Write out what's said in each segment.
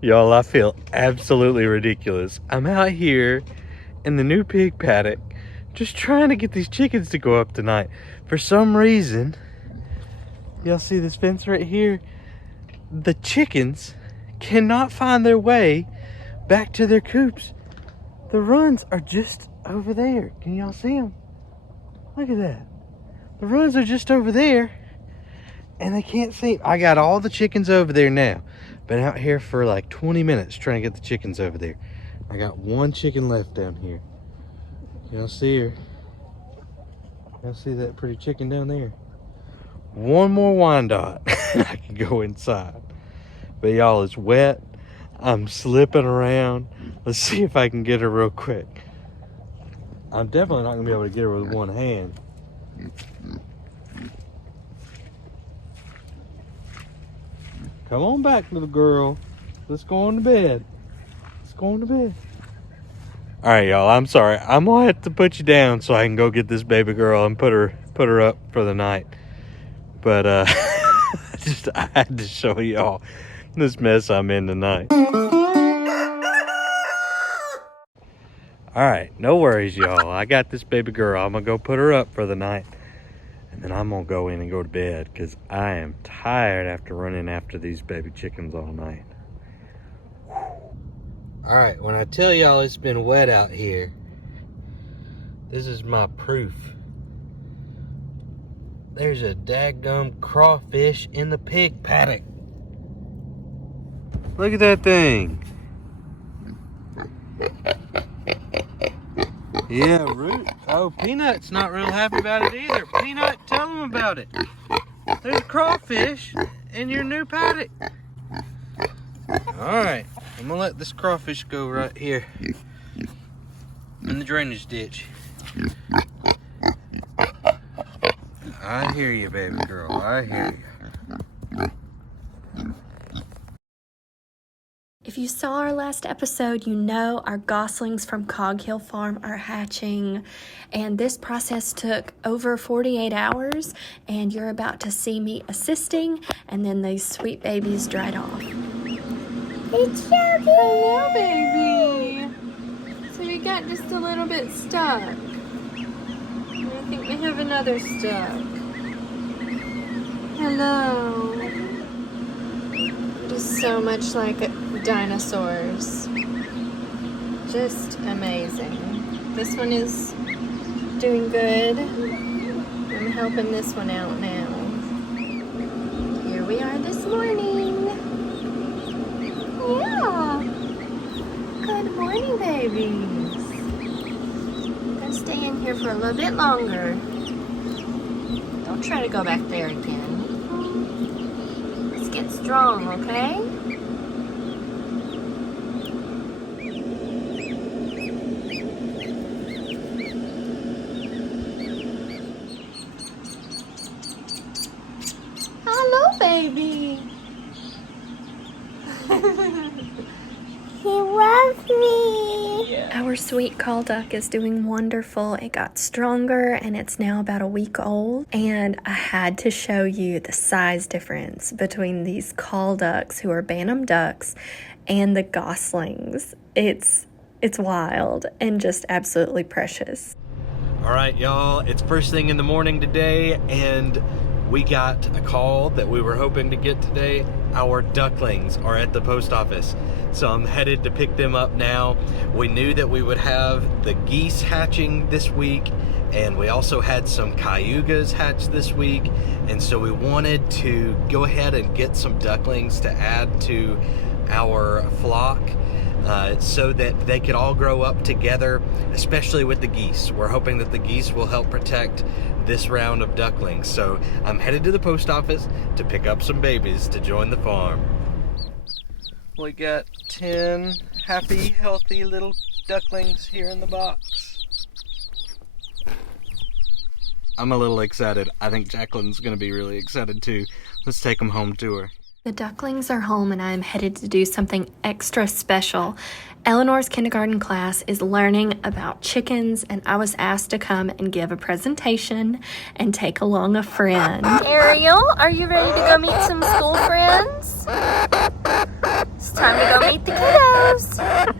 Y'all, I feel absolutely ridiculous. I'm out here in the new pig paddock just trying to get these chickens to go up tonight. For some reason, y'all see this fence right here? The chickens cannot find their way back to their coops. The runs are just over there. Can y'all see them? Look at that. The runs are just over there and they can't see. I got all the chickens over there now. Been out here for like 20 minutes trying to get the chickens over there. I got one chicken left down here. Y'all see her? Y'all see that pretty chicken down there? One more Wyandotte and I can go inside. But y'all, it's wet. I'm slipping around. Let's see if I can get her real quick. I'm definitely not gonna be able to get her with one hand. Come on back, little girl. Let's go on to bed. Let's go on to bed. All right, y'all, I'm sorry. I'm gonna have to put you down so I can go get this baby girl and put her up for the night. But I had to show y'all this mess I'm in tonight. All right, no worries, y'all. I got this baby girl. I'm gonna go put her up for the night. And then I'm gonna go in and go to bed because I am tired after running after these baby chickens all night. All right, when I tell y'all it's been wet out here, this is my proof. There's a daggum crawfish in the pig paddock. Look at that thing. Yeah, Root. Oh, Peanut's not real happy about it either. Peanut, tell them about it. There's a crawfish in your new paddock. Alright, I'm gonna let this crawfish go right here in the drainage ditch. I hear you, baby girl. I hear you. If you saw our last episode, you know our goslings from Cog Hill Farm are hatching, and this process took over 48 hours, and you're about to see me assisting, and then these sweet babies dried off. It's so cute! Hello, baby! So we got just a little bit stuck. And I think we have another stuck. Hello. Just so much like dinosaurs. Just amazing. This one is doing good. I'm helping this one out now. Here we are this morning. Yeah. Good morning, babies. I'm gonna stay in here for a little bit longer. Don't try to go back there again. Let's get strong, okay? Hello, baby. He loves me. Yeah. Our sweet call duck is doing wonderful. It got stronger and it's now about a week old. And I had to show you the size difference between these call ducks, who are bantam ducks, and the goslings. It's wild and just absolutely precious. All right, y'all, it's first thing in the morning today, and we got a call that we were hoping to get today. Our ducklings are at the post office, so I'm headed to pick them up now. We knew that we would have the geese hatching this week, and we also had some cayugas hatch this week, and so we wanted to go ahead and get some ducklings to add to our flock, so that they could all grow up together, especially with the geese. We're hoping that the geese will help protect this round of ducklings. So I'm headed to the post office to pick up some babies to join the farm. We got 10 happy, healthy little ducklings here in the box. I'm a little excited. I think Jacqueline's gonna be really excited too. Let's take them home to her. The ducklings are home and I'm headed to do something extra special. Eleanor's kindergarten class is learning about chickens, and I was asked to come and give a presentation and take along a friend. Ariel, are you ready to go meet some school friends? It's time to go meet the kiddos.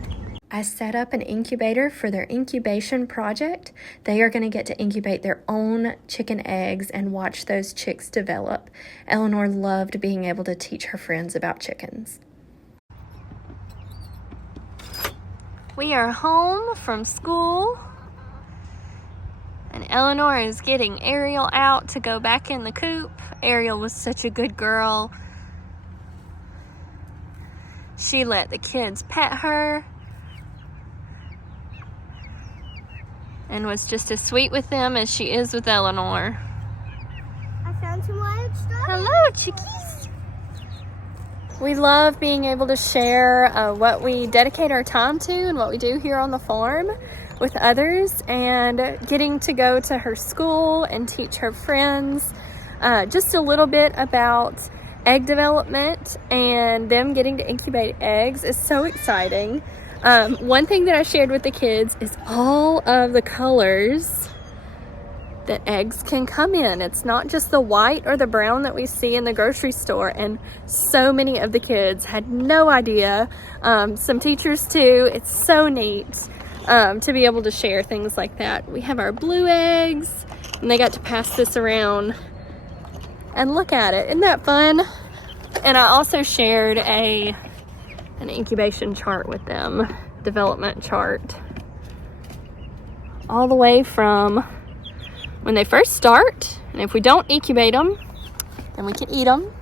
I set up an incubator for their incubation project. They are going to get to incubate their own chicken eggs and watch those chicks develop. Eleanor loved being able to teach her friends about chickens. We are home from school, and Eleanor is getting Ariel out to go back in the coop. Ariel was such a good girl. She let the kids pet her and was just as sweet with them as she is with Eleanor. I found some wild strawberries. Hello, chickies. We love being able to share what we dedicate our time to and what we do here on the farm with others, and getting to go to her school and teach her friends just a little bit about egg development and them getting to incubate eggs is so exciting. One thing that I shared with the kids is all of the colors that eggs can come in. It's not just the white or the brown that we see in the grocery store, and so many of the kids had no idea. Some teachers too. It's so neat to be able to share things like that. We have our blue eggs, and they got to pass this around and look at it. Isn't that fun? And I also shared an incubation chart with them, development chart, all the way from when they first start, and if we don't incubate them, then we can eat them.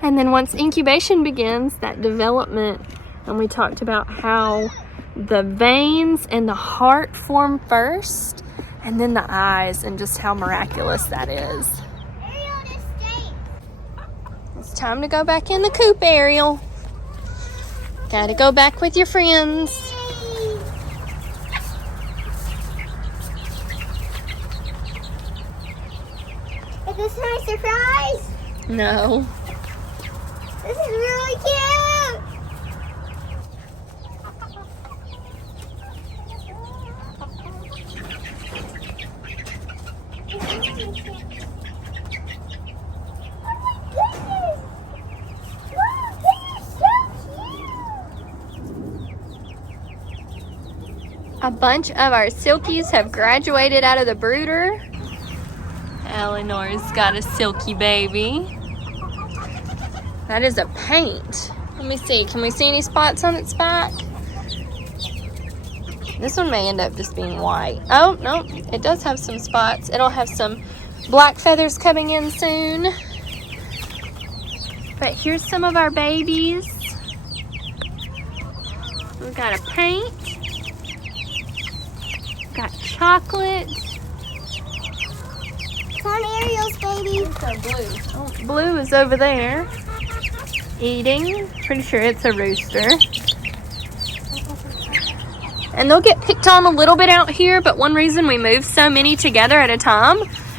And then once incubation begins, that development, and we talked about how the veins and the heart form first, and then the eyes, and just how miraculous that is. It's time to go back in the coop, Ariel. Gotta go back with your friends. Is this my surprise? No. This is really cute. A bunch of our silkies have graduated out of the brooder. Eleanor's got a silky baby. That is a paint. Let me see. Can we see any spots on its back? This one may end up just being white. Oh, no. It does have some spots. It'll have some black feathers coming in soon. But here's some of our babies. We've got a paint. Got chocolate. Found Ariel's baby. Blue. Oh, Blue is over there eating. Pretty sure it's a rooster. And they'll get picked on a little bit out here, but one reason we move so many together at a time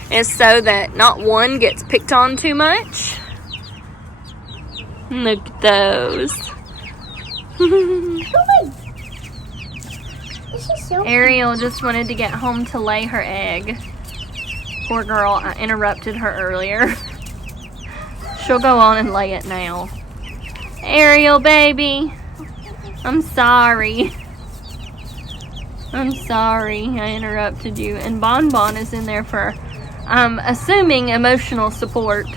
is so that not one gets picked on too much. Look at those. Ariel just wanted to get home to lay her egg. Poor girl, I interrupted her earlier. She'll go on and lay it now. Ariel, baby, I'm sorry. I'm sorry I interrupted you. And Bon Bon is in there for, I'm assuming, emotional support.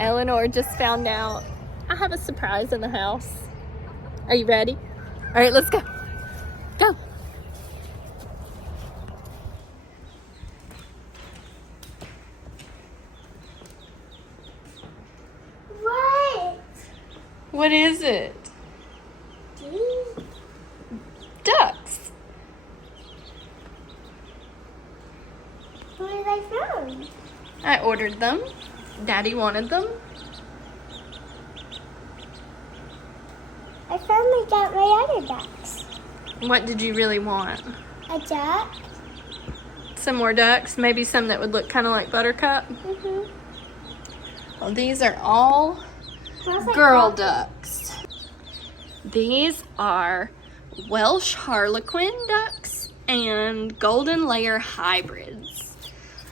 Eleanor just found out I have a surprise in the house. Are you ready? All right, let's go. Go. What? What is it? Geese? Ducks. Where are they from? I ordered them. Daddy wanted them. I finally got my other ducks. What did you really want? A duck. some more ducks, maybe some that would look kind of like Buttercup. Well, these are all girl ducks. These are Welsh Harlequin ducks and golden layer hybrids,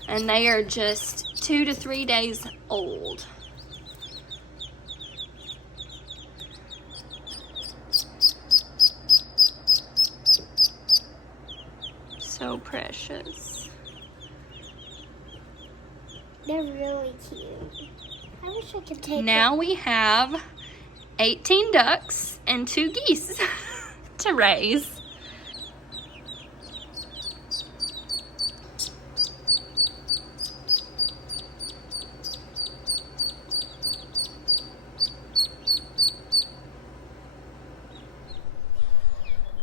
and they are just 2 to 3 days old. So precious. They're really cute. I wish I could take Now we have 18 ducks and 2 geese to raise.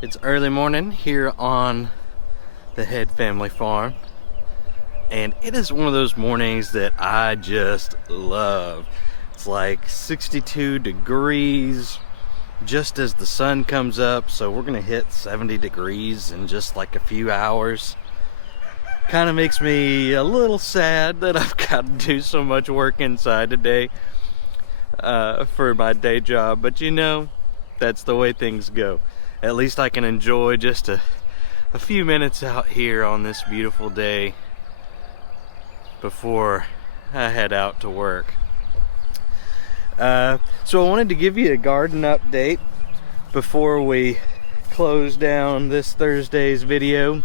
It's early morning here on the Head family farm, and it is one of those mornings that I just love. It's like 62 degrees just as the sun comes up, so we're gonna hit 70 degrees in just like a few hours. Kind of makes me a little sad that I've got to do so much work inside today for my day job, but you know, that's the way things go. At least I can enjoy just a few minutes out here on this beautiful day before I head out to work. So I wanted to give you a garden update before we close down this Thursday's video.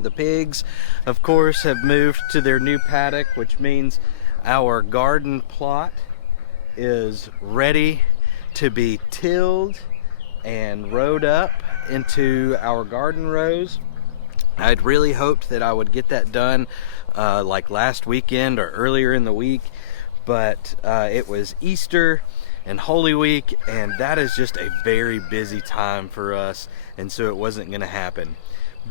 The pigs, of course, have moved to their new paddock, which means our garden plot is ready to be tilled and rowed up into our garden rows. I'd really hoped that I would get that done like last weekend or earlier in the week, but it was Easter and Holy Week, and that is just a very busy time for us, and so it wasn't going to happen.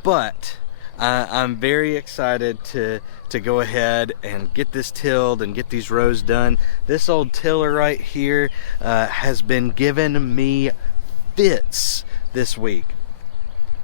But I'm very excited to go ahead and get this tilled and get these rows done. This old tiller right here has been giving me fits this week.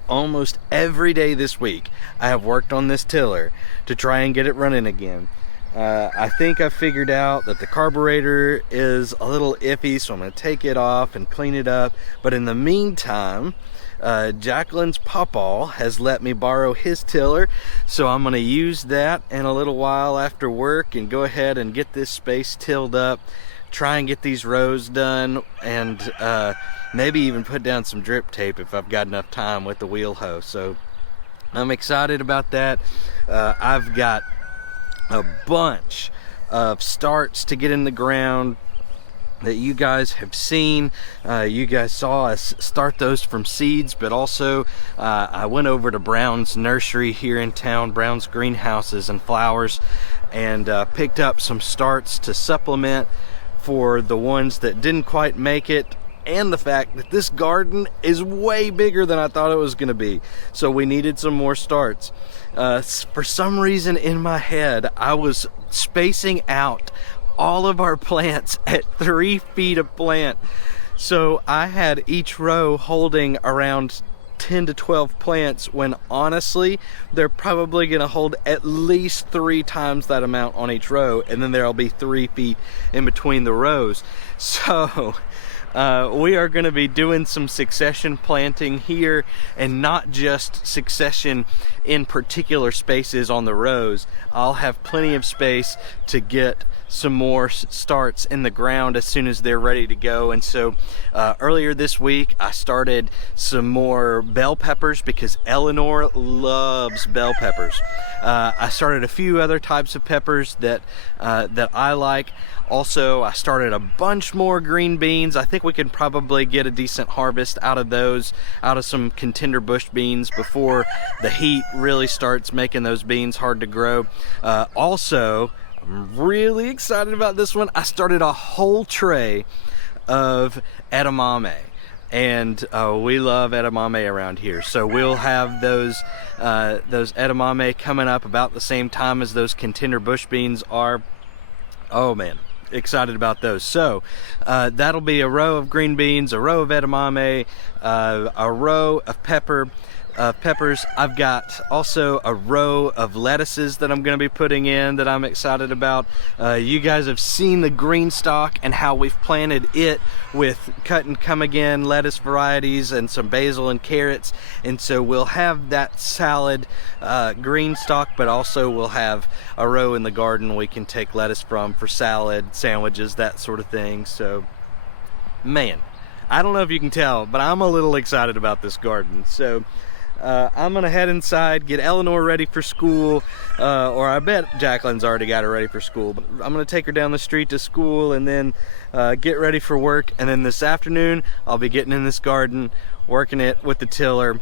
Almost every day this week I have worked on this tiller to try and get it running again. I think I figured out that the carburetor is a little iffy, so I'm going to take it off and clean it up. But in the meantime, Jacqueline's pawpaw has let me borrow his tiller, so I'm going to use that in a little while after work and go ahead and get this space tilled up, try and get these rows done, and maybe even put down some drip tape if I've got enough time with the wheel hoe. So I'm excited about that. I've got a bunch of starts to get in the ground that you guys have seen. You guys saw us start those from seeds, but also I went over to Brown's nursery here in town, Brown's greenhouses and flowers, and picked up some starts to supplement for the ones that didn't quite make it, and the fact that this garden is way bigger than I thought it was going to be, so we needed some more starts. For some reason in my head I was spacing out all of our plants at 3 feet a plant, so I had each row holding around 10 to 12 plants, when honestly they're probably going to hold at least 3 times that amount on each row, and then there'll be 3 feet in between the rows. So we are going to be doing some succession planting here, and not just succession in particular spaces on the rows. I'll have plenty of space to get some more starts in the ground as soon as they're ready to go. And so earlier this week I started some more bell peppers because Eleanor loves bell peppers. I started a few other types of peppers that I like. Also, I started a bunch more green beans. I think we could probably get a decent harvest out of those, out of some contender bush beans, before the heat really starts making those beans hard to grow. Also, I'm really excited about this one. I started a whole tray of edamame, and we love edamame around here. So we'll have those edamame coming up about the same time as those contender bush beans are. Oh man, excited about those. So that'll be a row of green beans, a row of edamame, a row of pepper. of peppers. I've got also a row of lettuces that I'm going to be putting in that I'm excited about. You guys have seen the green stalk and how we've planted it with cut and come again lettuce varieties and some basil and carrots, and so we'll have that salad green stalk, but also we'll have a row in the garden we can take lettuce from for salad, sandwiches, that sort of thing. So man, I don't know if you can tell, but I'm a little excited about this garden. So I'm gonna head inside, get Eleanor ready for school, or I bet Jacqueline's already got her ready for school, but I'm gonna take her down the street to school and then get ready for work. And then this afternoon, I'll be getting in this garden, working it with the tiller,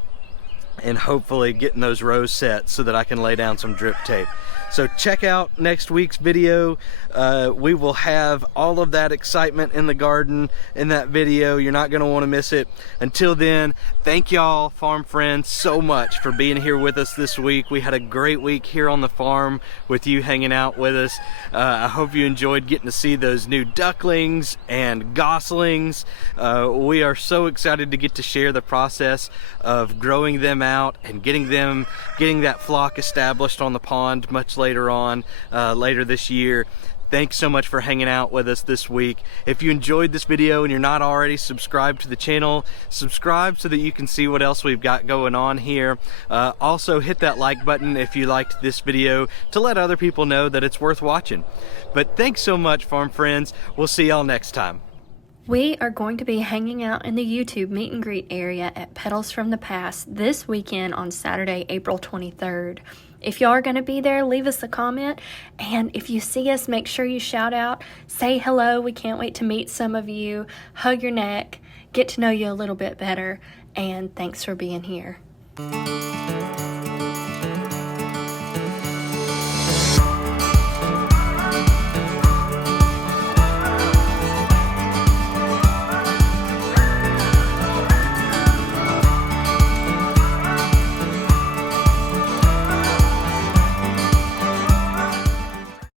and hopefully getting those rows set so that I can lay down some drip tape. So check out next week's video. We will have all of that excitement in the garden in that video. You're not gonna wanna miss it. Until then, thank y'all, farm friends, so much for being here with us this week. We had a great week here on the farm with you hanging out with us. I hope you enjoyed getting to see those new ducklings and goslings. We are so excited to get to share the process of growing them out and getting that flock established on the pond much later on, later this year. Thanks so much for hanging out with us this week. If you enjoyed this video and you're not already subscribed to the channel, subscribe so that you can see what else we've got going on here. Also hit that like button if you liked this video to let other people know that it's worth watching. But thanks so much, farm friends. We'll see y'all next time. We are going to be hanging out in the YouTube meet and greet area at Petals from the Past this weekend on Saturday, April 23rd. If y'all are going to be there, leave us a comment, and if you see us, make sure you shout out, say hello. We can't wait to meet some of you, hug your neck, get to know you a little bit better, and thanks for being here.